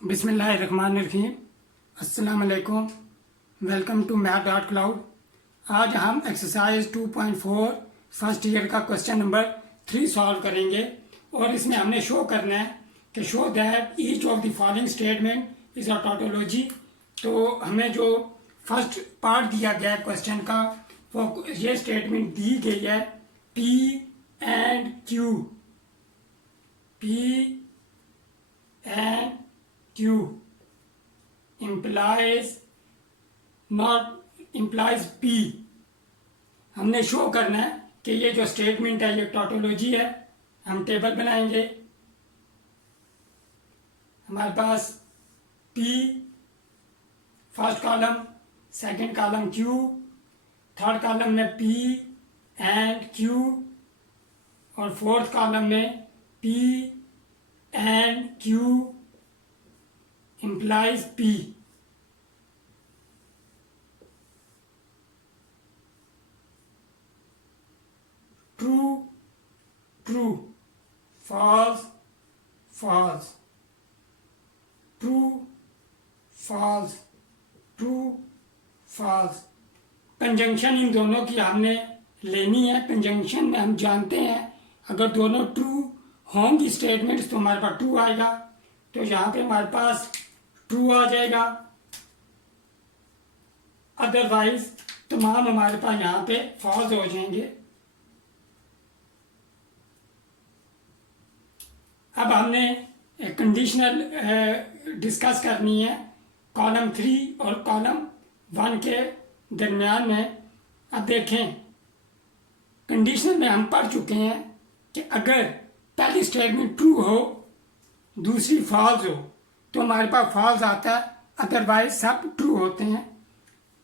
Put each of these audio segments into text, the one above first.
बिस्मिल्लाहिर्रहमानिर्रहीम। अस्सलाम वालेकुम। Welcome to math.cloud। आज हम एक्सरसाइज 2.4 फर्स्ट ईयर का क्वेश्चन नंबर 3 सॉल्व करेंगे और इसमें हमने शो करना है कि show that each of the following statement is a tautology. तो हमें जो फर्स्ट पार्ट दिया गया है क्वेश्चन का वो ये स्टेटमेंट दी गई है P एंड Q, P and Q implies P। हमने शो करना है कि ये जो स्टेटमेंट है ये टोटोलॉजी है। हम टेबल बनाएंगे। हमारे पास P first column, second column Q, third column में P एंड Q और फोर्थ कॉलम में P एंड Q implies P। True true, false false, true false, true false. Conjunction इन दोनों की हमने लेनी है। कंजंक्शन में हम जानते हैं अगर दोनों ट्रू होंगी स्टेटमेंट्स तो हमारे पास ट्रू आएगा। तो यहाँ पे हमारे पास ट्रू आ जाएगा, अदरवाइज तमाम हमारे पास यहाँ पे फॉल्स हो जाएंगे। अब हमने कंडीशनल डिस्कस करनी है कॉलम 3 और कॉलम 1 के दरमियान में। अब देखें कंडीशनल में हम पढ़ चुके हैं कि अगर पहली स्टेटमेंट ट्रू हो दूसरी फॉल्स हो तो हमारे पास फॉल्स आता है, अदरवाइज सब ट्रू होते हैं।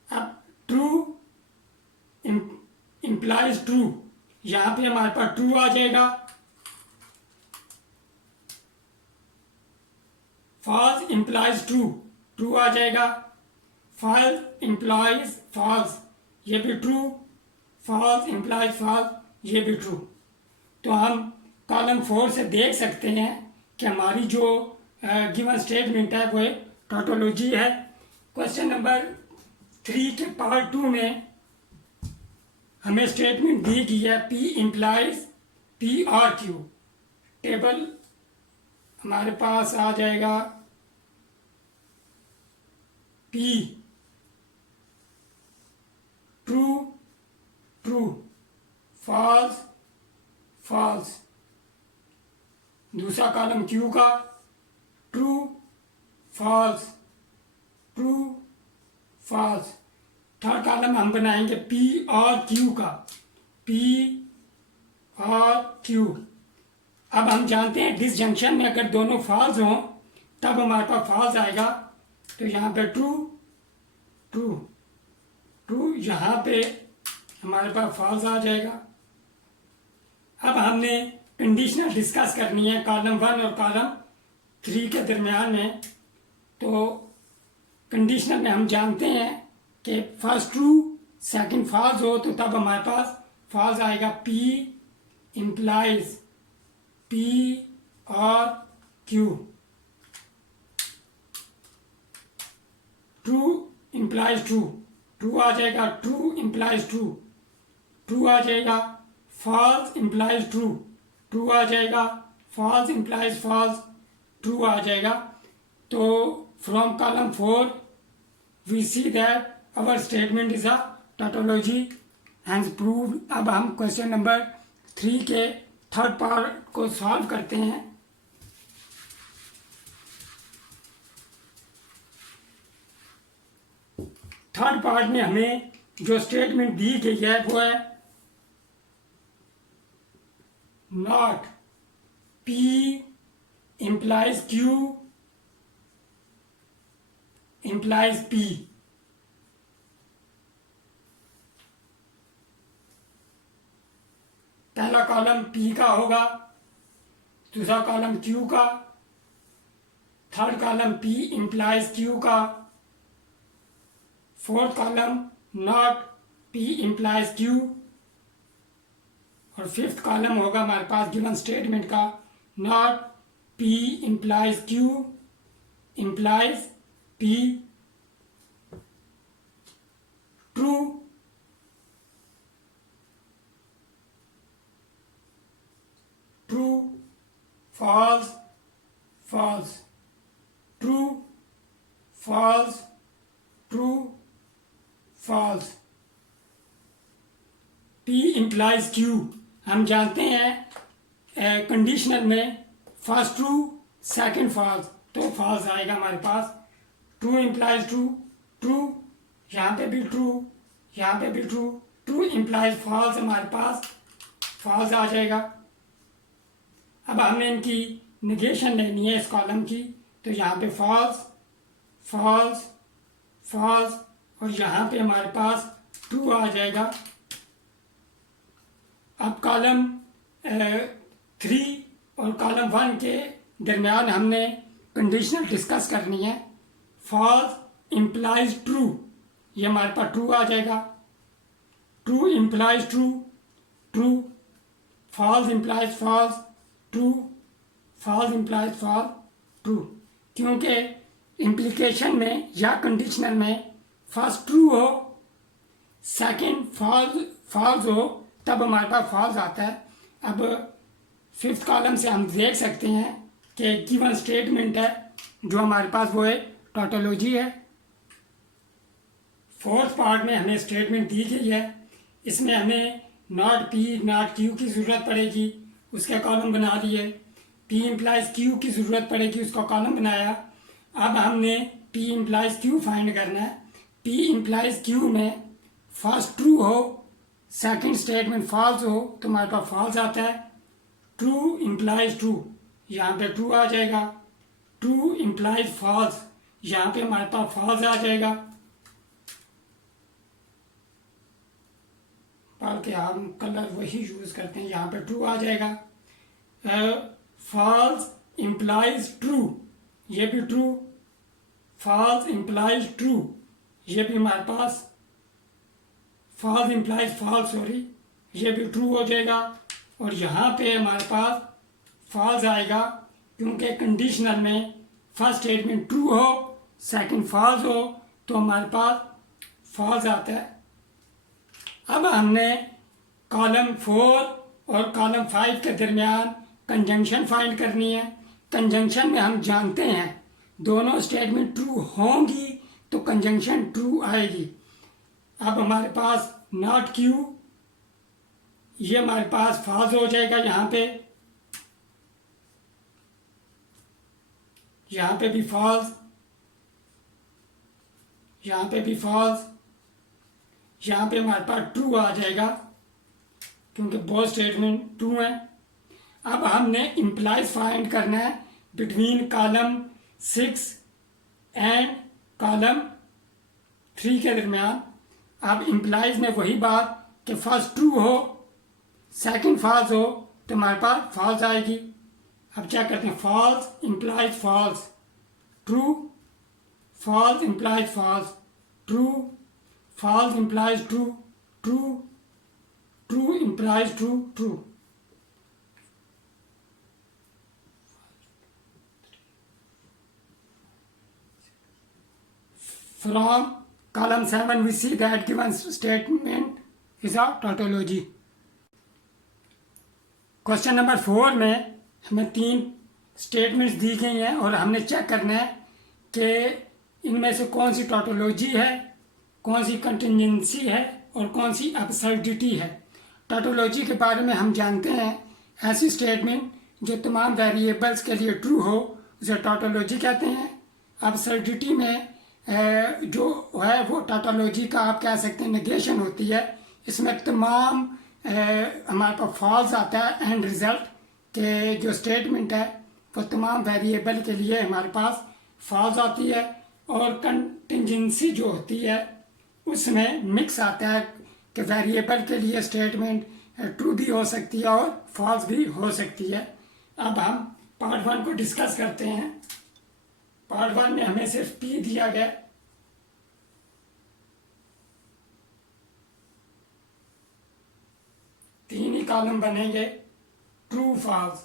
अब ट्रू इम्प्लाइज ट्रू, यहाँ पे हमारे पास ट्रू आ जाएगा। फॉल्स इम्प्लाइज ट्रू, ट्रू आ जाएगा। फॉल्स इम्प्लाइज फॉल्स, ये भी ट्रू। फॉल्स इम्प्लाइज फॉल्स, ये भी ट्रू। तो हम कॉलम 4 से देख सकते हैं कि हमारी जो गिवन स्टेटमेंट है वो एक टोटोलॉजी है। क्वेश्चन नंबर 3 के पार्ट 2 में हमें स्टेटमेंट दी गई है P इम्प्लाइज P और Q। टेबल हमारे पास आ जाएगा P true true, false false. दूसरा कॉलम Q का true false, true false. Third column हम बनाएंगे P और Q का, P और Q। अब हम जानते हैं डिसजंक्शन में अगर दोनों फॉल्स हों तब हमारे पास फॉल्स आएगा। तो यहाँ पे ट्रू ट्रू ट्रू, यहाँ पे हमारे पास फॉल्स आ जाएगा। अब हमने कंडीशनल डिस्कस करनी है कॉलम 1 और कॉलम 3 के दरमियान में। तो कंडीशनल में हम जानते हैं कि फर्स्ट ट्रू सेकंड फॉल्स हो तो तब हमारे पास फॉल्स आएगा P इम्प्लाइज P और Q। True implies true, true आ जाएगा। ट्रू इम्प्लाइज ट्रू, ट्रू आ जाएगा। फॉल्स इम्प्लाइज ट्रू, ट्रू आ जाएगा। फॉल्स इम्प्लाइज फॉल्स, ट्रू आ जाएगा। तो from column 4 we see that our statement is a tautology has proved. अब हम क्वेश्चन नंबर 3 के थर्ड पार्ट को सॉल्व करते हैं। थर्ड पार्ट में हमें जो स्टेटमेंट दी गई है वो है not P implies Q implies P। पहला कॉलम P का होगा, दूसरा कॉलम Q का, third column P implies Q का, fourth column not P implies Q और फिफ्थ कॉलम होगा हमारे पास गिवन स्टेटमेंट का not P implies Q implies P true, true, false, false, true, false, true, false. P implies Q. हम जानते हैं conditional में first true second false, तो false आएगा हमारे पास. ट्रू इम्प्लाइज ट्रू, ट्रू, यहाँ पे भी ट्रू, यहाँ पे भी ट्रू. ट्रू इम्प्लाइज फॉल्स, हमारे पास फॉल्स आ जाएगा. अब हमें इनकी निगेशन लेनी है इस कॉलम की, तो यहाँ पे फॉल्स, फॉल्स, फॉल्स, और यहाँ पे हमारे पास ट्रू आ जाएगा. अब कॉलम 3 और कॉलम 1 के दरमियान हमने कंडीशनल डिस्कस करनी है. फॉल्स इम्प्लाइज ट्रू, ये हमारे पास ट्रू आ जाएगा. True implies true, true. False implies false, true. False implies false, true. क्योंकि इम्प्लीकेशन में या कंडीशनल में फर्स्ट ट्रू हो, सेकंड फॉल्स हो, तब हमारे पास फॉल्स आता है. अब 5th कॉलम से हम देख सकते हैं कि गिवन स्टेटमेंट है जो हमारे पास, वो है टोटोलॉजी है. 4th पार्ट में हमें स्टेटमेंट दी गई है. इसमें हमें नॉट पी नॉट क्यू की ज़रूरत पड़ेगी, उसके कॉलम बना लिए. पी इम्प्लाइज क्यू की ज़रूरत पड़ेगी, उसका कॉलम बनाया. अब हमने पी इम्प्लाइज क्यू फाइंड करना है. पी इम्प्लाइज क्यू में फर्स्ट ट्रू हो, सेकंड स्टेटमेंट फॉल्स हो, तो हमारे पास फॉल्स आता है. ट्रू इम्प्लाइज ट्रू, यहाँ पे ट्रू आ जाएगा. ट्रू इम्प्लाइज फॉल्स, यहाँ पे हमारे पास फॉल्स आ जाएगा. बल्कि हम कलर वही यूज़ करते हैं, यहाँ पे ट्रू आ जाएगा. फॉल्स इम्प्लाइज ट्रू, ये भी ट्रू. फॉल्स इम्प्लाइज ट्रू, ये भी हमारे पास. फॉल्स इम्प्लाइज फॉल्स, सॉरी, ये भी ट्रू हो जाएगा. और यहाँ पे हमारे पास फॉल्स आएगा, क्योंकि कंडीशनल में फर्स्ट स्टेटमेंट ट्रू हो, सेकंड फॉल्स हो, तो हमारे पास फॉल्स आता है. अब हमने कॉलम 4 और कॉलम 5 के दरमियान कंजंक्शन फाइंड करनी है. कंजंक्शन में हम जानते हैं दोनों स्टेटमेंट ट्रू होंगी तो कंजंक्शन ट्रू आएगी. अब हमारे पास नॉट क्यू, ये हमारे पास फॉल्स हो जाएगा. यहाँ पे भी फॉल्स, यहाँ पे भी फॉल्स. यहाँ पे हमारे पास ट्रू आ जाएगा, क्योंकि बहुत स्टेटमेंट ट्रू हैं. अब हमने इम्प्लाइज फाइंड करना है बिटवीन कॉलम 6 एंड कॉलम 3 के दरमियान. अब इम्प्लाइज में वही बात कि फर्स्ट ट्रू हो, सेकंड फॉल्स हो, तो हमारे पास फॉल्स आएगी. अब क्या करते हैं, false implies false, true. False implies false, true. False implies true, true. True implies true, true. From column 7 we see that given statement is a tautology. Question number 4 में हमें 3 स्टेटमेंट्स दी गई हैं और हमने चेक करना है कि इनमें से कौन सी टोटोलॉजी है, कौन सी कंटिजेंसी है और कौन सी एब्सर्डिटी है. टोटोलॉजी के बारे में हम जानते हैं ऐसी स्टेटमेंट जो तमाम वेरिएबल्स के लिए ट्रू हो, उसे टोटोलॉजी कहते हैं. एब्सर्डिटी में जो है वो टोटोलॉजी का आप कह सकते हैं नेगेशन होती है. इसमें तमाम हमारे पास फॉल्स आता है एंड रिजल्ट के जो स्टेटमेंट है वो तमाम वेरिएबल के लिए हमारे पास फॉल्स आती है. और कंटिजेंसी जो होती है उसमें मिक्स आता है कि वेरिएबल के लिए स्टेटमेंट ट्रू भी हो सकती है और फॉल्स भी हो सकती है. अब हम पार्ट 1 को डिस्कस करते हैं. पार्ट 1 में हमें सिर्फ पी दिया गया. तीन ही कॉलम बनेंगे, ट्रू फॉल्स,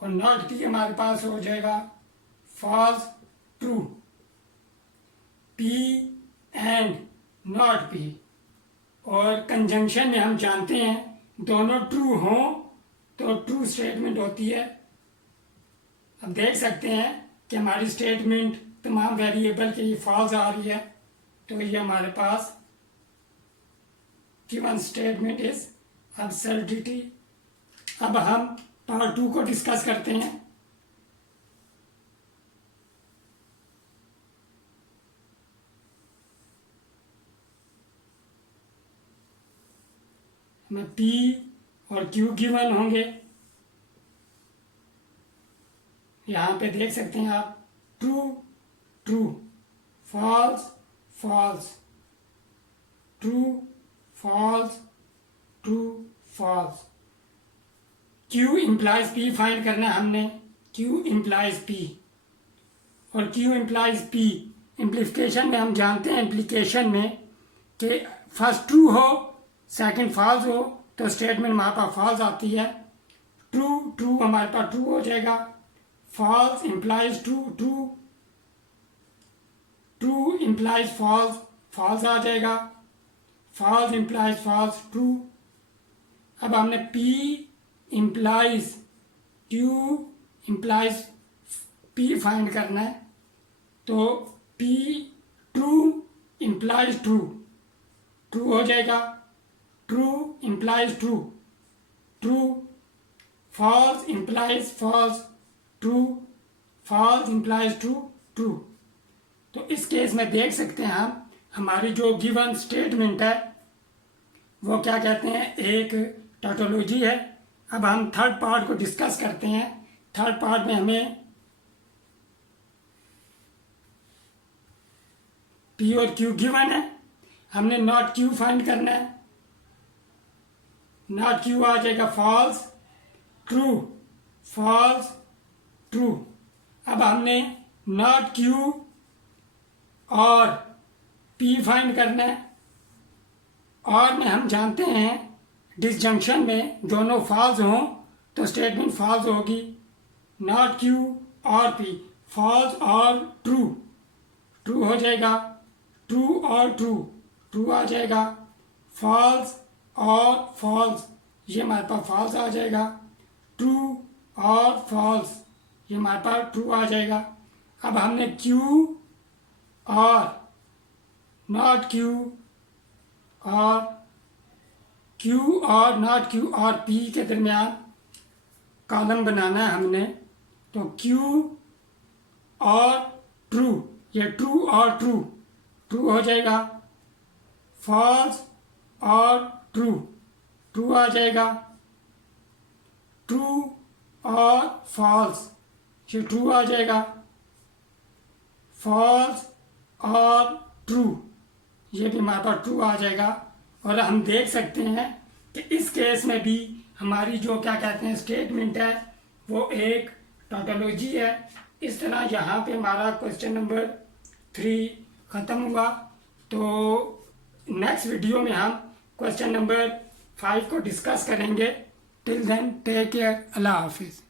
और नॉट पी हमारे पास हो जाएगा false, true. P and not P, और कंजंक्शन में हम जानते हैं दोनों ट्रू हों तो ट्रू स्टेटमेंट होती है। अब देख सकते हैं कि हमारी स्टेटमेंट तमाम वेरिएबल के लिए फॉल्स आ रही है, तो ये हमारे पास गिवन स्टेटमेंट इज अब्सर्डिटी। अब हम पार्ट 2 को डिस्कस करते हैं। में P और Q गिवन होंगे। यहाँ पे देख सकते हैं आप, true true, false false, true false, true false. Q implies P find करना है हमने। Q इम्प्लाइज P और Q इम्प्लाइज P। इम्प्लीफिकेशन में हम जानते हैं, इम्प्लीकेशन में कि फर्स्ट ट्रू हो सेकंड फॉल्स हो तो स्टेटमेंट हमारे पास फॉल्स आती है। ट्रू ट्रू हमारे पास ट्रू हो जाएगा, false implies true true, true implies false false आ जाएगा, फॉल्स इम्प्लाइज फॉल्स ट्रू। अब हमने P implies Q implies P find करना है, तो P true implies true, true हो जाएगा, true implies true true, false implies false true, false implies true true. तो इस केस में देख सकते हैं हम, हमारी जो गिवन स्टेटमेंट है वो क्या कहते हैं, एक टोटोलॉजी है। अब हम थर्ड पार्ट को डिस्कस करते हैं। थर्ड पार्ट में हमें P और Q गिवन है, हमने नॉट Q फाइंड करना है। नॉट Q आ जाएगा फॉल्स ट्रू, फॉल्स ट्रू। अब हमने नॉट Q और P फाइंड करना है, और में हम जानते हैं डिसजंक्शन में दोनों फॉल्स हों तो स्टेटमेंट फॉल्स होगी। नॉट Q और P, फॉल्स और ट्रू, ट्रू हो जाएगा, ट्रू और ट्रू, ट्रू आ जाएगा, फॉल्स और फॉल्स, ये हमारे पास फॉल्स आ जाएगा, ट्रू और फॉल्स, ये हमारे पास ट्रू आ जाएगा। अब हमने Q और नॉट Q और Q और नॉट Q और P के दरमियान कॉलम बनाना है हमने, तो Q और ट्रू, ये ट्रू और ट्रू, ट्रू हो जाएगा, फॉल्स और ट्रू, ट्रू आ जाएगा, ट्रू और फॉल्स, ये ट्रू आ जाएगा, फॉल्स और ट्रू, ये भी हमारे पास ट्रू आ जाएगा। और हम देख सकते हैं कि इस केस में भी हमारी जो क्या कहते हैं स्टेटमेंट है वो एक टोटोलॉजी है। इस तरह यहाँ पे हमारा क्वेश्चन नंबर 3 ख़त्म हुआ। तो नेक्स्ट वीडियो में हम क्वेश्चन नंबर 5 को डिस्कस करेंगे। टिल देन टेक केयर, अल्लाह हाफिज़।